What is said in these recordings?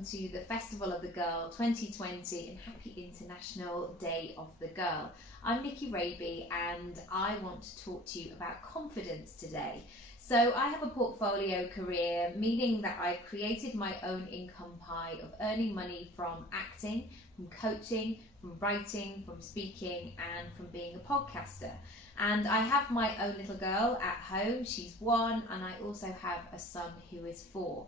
welcome to the Festival of the Girl 2020 and happy International Day of the Girl. I'm Nicky Raby and I want to talk to you about confidence today. So I have a portfolio career, meaning that I've created my own income pie of earning money from acting, from coaching, from writing, from speaking and from being a podcaster. And I have my own little girl at home, she's 1, and I also have a son who is 4.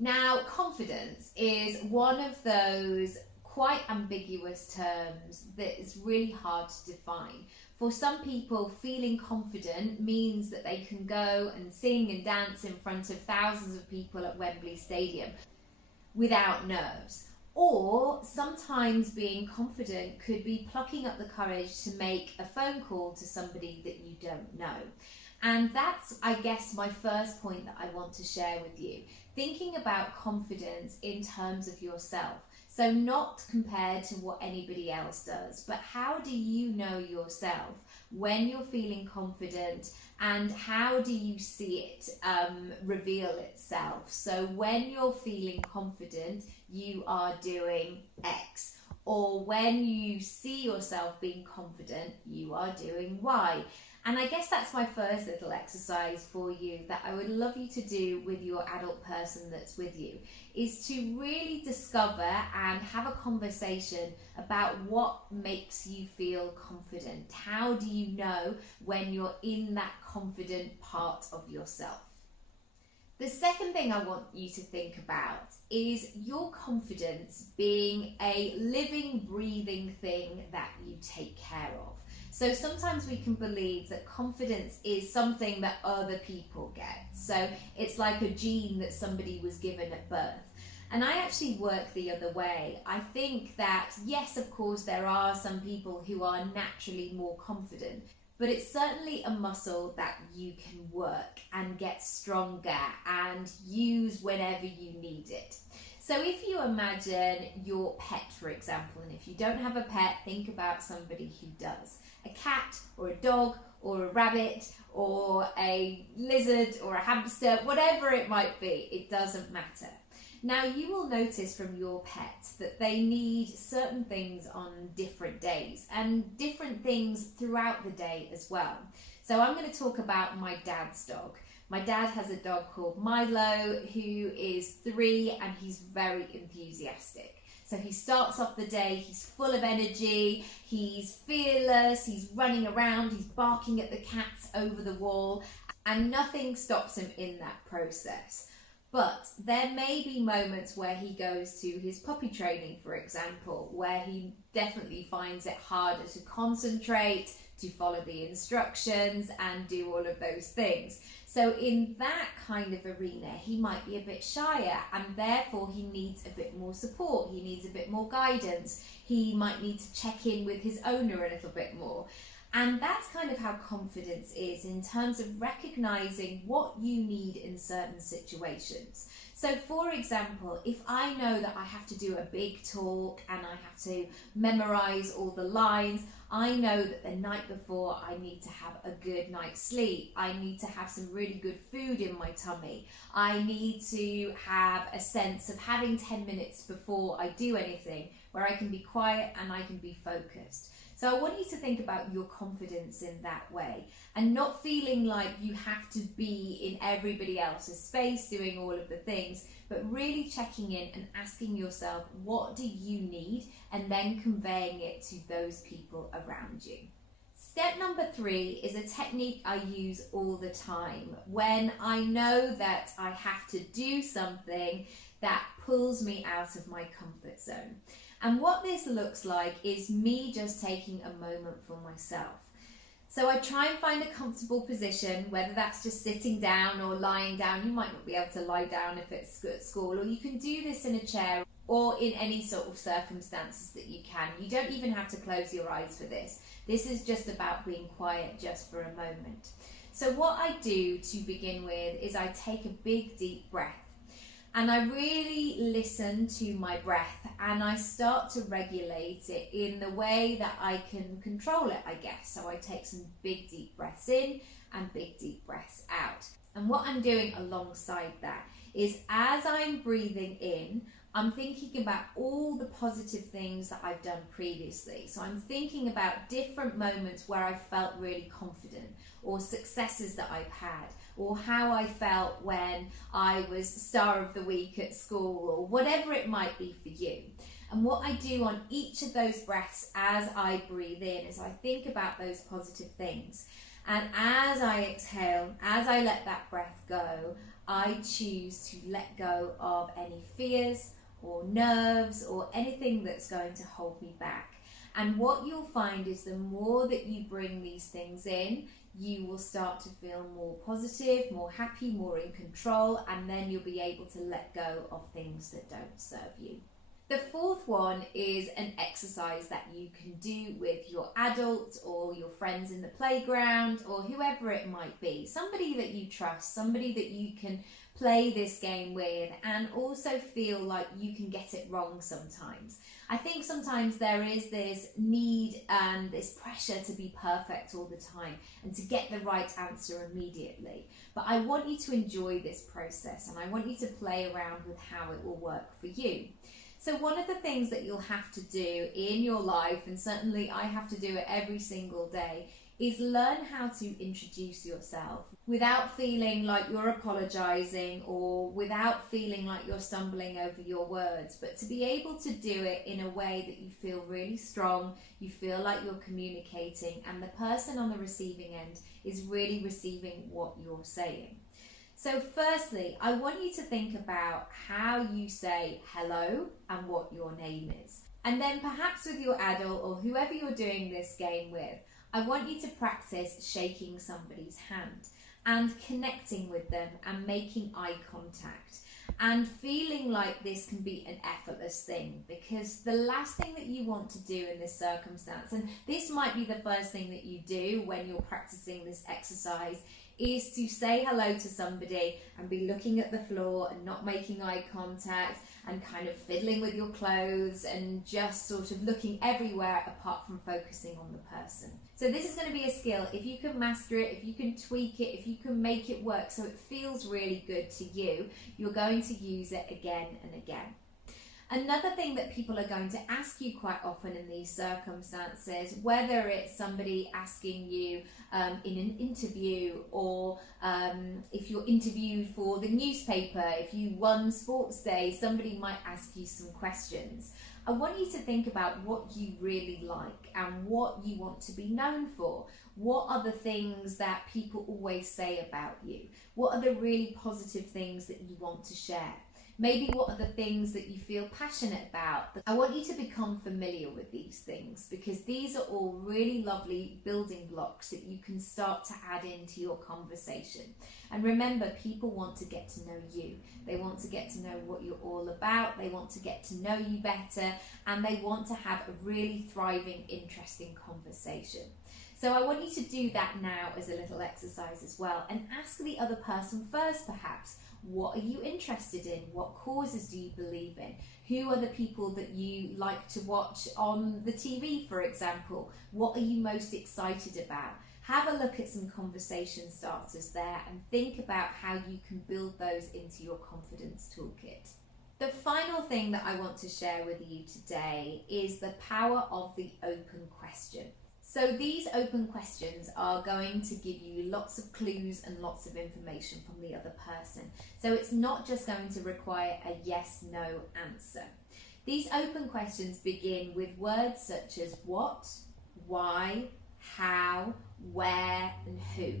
Now, confidence is one of those quite ambiguous terms that is really hard to define. For some people, feeling confident means that they can go and sing and dance in front of thousands of people at Wembley Stadium without nerves. Or sometimes being confident could be plucking up the courage to make a phone call to somebody that you don't know. And that's, I guess, my first point that I want to share with you. Thinking about confidence in terms of yourself. So not compared to what anybody else does, but how do you know yourself when you're feeling confident, and how do you see it reveal itself? So when you're feeling confident, you are doing X. Or when you see yourself being confident, you are doing Y. And I guess that's my first little exercise for you that I would love you to do with your adult person that's with you, is to really discover and have a conversation about what makes you feel confident. How do you know when you're in that confident part of yourself? The second thing I want you to think about is your confidence being a living, breathing thing that you take care of. So sometimes we can believe that confidence is something that other people get. So it's like a gene that somebody was given at birth. And I actually work the other way. I think that, yes, of course, there are some people who are naturally more confident, but it's certainly a muscle that you can work and get stronger and use whenever you need it. So if you imagine your pet, for example, and if you don't have a pet, think about somebody who does. A cat or a dog or a rabbit or a lizard or a hamster, whatever it might be, it doesn't matter. Now you will notice from your pet that they need certain things on different days and different things throughout the day as well. So I'm going to talk about my dad's dog. My dad has a dog called Milo who is 3 and he's very enthusiastic. So he starts off the day, he's full of energy, he's fearless, he's running around, he's barking at the cats over the wall, and nothing stops him in that process. But there may be moments where he goes to his puppy training, for example, where he definitely finds it harder to concentrate, to follow the instructions and do all of those things. So in that kind of arena, he might be a bit shyer and therefore he needs a bit more support. He needs a bit more guidance. He might need to check in with his owner a little bit more. And that's kind of how confidence is in terms of recognizing what you need in certain situations. So for example, if I know that I have to do a big talk and I have to memorize all the lines, I know that the night before I need to have a good night's sleep. I need to have some really good food in my tummy. I need to have a sense of having 10 minutes before I do anything where I can be quiet and I can be focused. So I want you to think about your confidence in that way and not feeling like you have to be in everybody else's space doing all of the things, but really checking in and asking yourself, what do you need? And then conveying it to those people around you. Step number 3 is a technique I use all the time when I know that I have to do something that pulls me out of my comfort zone. And what this looks like is me just taking a moment for myself. So I try and find a comfortable position, whether that's just sitting down or lying down. You might not be able to lie down if it's at school, or you can do this in a chair or in any sort of circumstances that you can. You don't even have to close your eyes for this. This is just about being quiet just for a moment. So what I do to begin with is I take a big deep breath. And I really listen to my breath and I start to regulate it in the way that I can control it, I guess. So I take some big deep breaths in and big deep breaths out. And what I'm doing alongside that is as I'm breathing in, I'm thinking about all the positive things that I've done previously. So I'm thinking about different moments where I felt really confident, or successes that I've had, or how I felt when I was star of the week at school, or whatever it might be for you. And what I do on each of those breaths as I breathe in is I think about those positive things. And as I exhale, as I let that breath go, I choose to let go of any fears or nerves or anything that's going to hold me back. And what you'll find is the more that you bring these things in, you will start to feel more positive, more happy, more in control, and then you'll be able to let go of things that don't serve you. The fourth one is an exercise that you can do with your adult or your friends in the playground or whoever it might be. Somebody that you trust, somebody that you can play this game with and also feel like you can get it wrong sometimes. I think sometimes there is this need and this pressure to be perfect all the time and to get the right answer immediately. But I want you to enjoy this process and I want you to play around with how it will work for you. So one of the things that you'll have to do in your life, and certainly I have to do it every single day, is learn how to introduce yourself without feeling like you're apologizing or without feeling like you're stumbling over your words, but to be able to do it in a way that you feel really strong, you feel like you're communicating, and the person on the receiving end is really receiving what you're saying. So firstly, I want you to think about how you say hello and what your name is. And then perhaps with your adult or whoever you're doing this game with, I want you to practice shaking somebody's hand and connecting with them and making eye contact and feeling like this can be an effortless thing, because the last thing that you want to do in this circumstance, and this might be the first thing that you do when you're practicing this exercise, is to say hello to somebody and be looking at the floor and not making eye contact and kind of fiddling with your clothes and just sort of looking everywhere apart from focusing on the person. So this is going to be a skill. If you can master it, if you can tweak it, if you can make it work so it feels really good to you, you're going to use it again and again. Another thing that people are going to ask you quite often in these circumstances, whether it's somebody asking you in an interview or if you're interviewed for the newspaper, if you won sports day, somebody might ask you some questions. I want you to think about what you really like and what you want to be known for. What are the things that people always say about you? What are the really positive things that you want to share? Maybe what are the things that you feel passionate about? I want you to become familiar with these things, because these are all really lovely building blocks that you can start to add into your conversation. And remember, people want to get to know you. They want to get to know what you're all about. They want to get to know you better, and they want to have a really thriving, interesting conversation. So I want you to do that now as a little exercise as well, and ask the other person first perhaps, what are you interested in? What causes do you believe in? Who are the people that you like to watch on the TV, for example? What are you most excited about? Have a look at some conversation starters there and think about how you can build those into your confidence toolkit. The final thing that I want to share with you today is the power of the open question. So these open questions are going to give you lots of clues and lots of information from the other person. So it's not just going to require a yes/no answer. These open questions begin with words such as what, why, how, where, and who.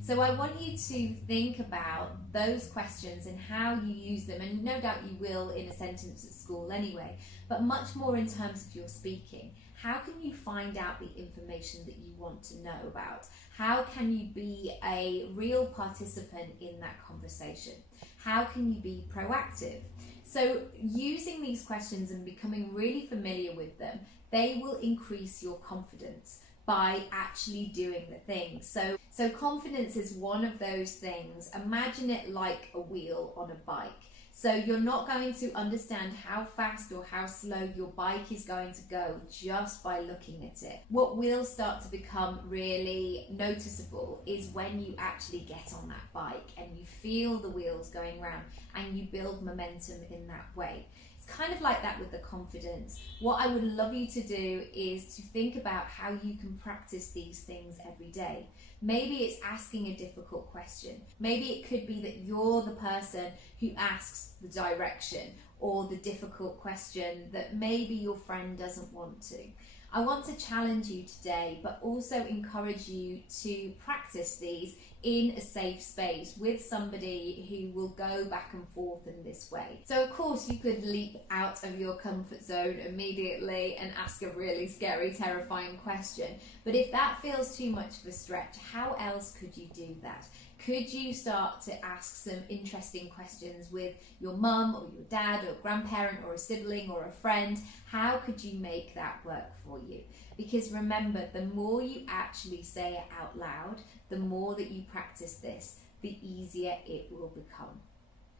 So I want you to think about those questions and how you use them, and no doubt you will in a sentence at school anyway, but much more in terms of your speaking. How can you find out the information that you want to know about? How can you be a real participant in that conversation? How can you be proactive? So using these questions and becoming really familiar with them, they will increase your confidence by actually doing the thing. So confidence is one of those things. Imagine it like a wheel on a bike. So you're not going to understand how fast or how slow your bike is going to go just by looking at it. What will start to become really noticeable is when you actually get on that bike and you feel the wheels going round and you build momentum in that way. It's kind of like that with the confidence. What I would love you to do is to think about how you can practice these things every day. Maybe it's asking a difficult question. Maybe it could be that you're the person who asks the direction or the difficult question that maybe your friend doesn't want to. I want to challenge you today, but also encourage you to practice these in a safe space with somebody who will go back and forth in this way. So of course you could leap out of your comfort zone immediately and ask a really scary, terrifying question. But if that feels too much of a stretch, how else could you do that? Could you start to ask some interesting questions with your mum or your dad or grandparent or a sibling or a friend? How could you make that work for you? Because remember, the more you actually say it out loud, the more that you practice this, the easier it will become.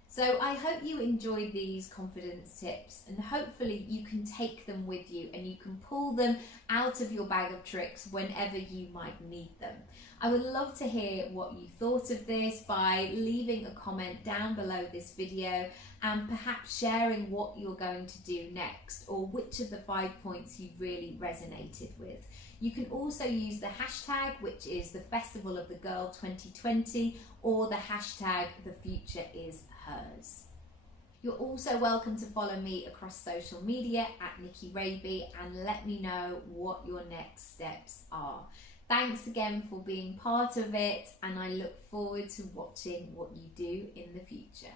So I hope you enjoyed these confidence tips, and hopefully you can take them with you and you can pull them out of your bag of tricks whenever you might need them. I would love to hear what you thought of this by leaving a comment down below this video and perhaps sharing what you're going to do next or which of the 5 points you really resonated with. You can also use the hashtag, which is the Festival of the Girl 2020, or the hashtag The Future Is Hers. You're also welcome to follow me across social media at Nicky Raby and let me know what your next steps are. Thanks again for being part of it, and I look forward to watching what you do in the future.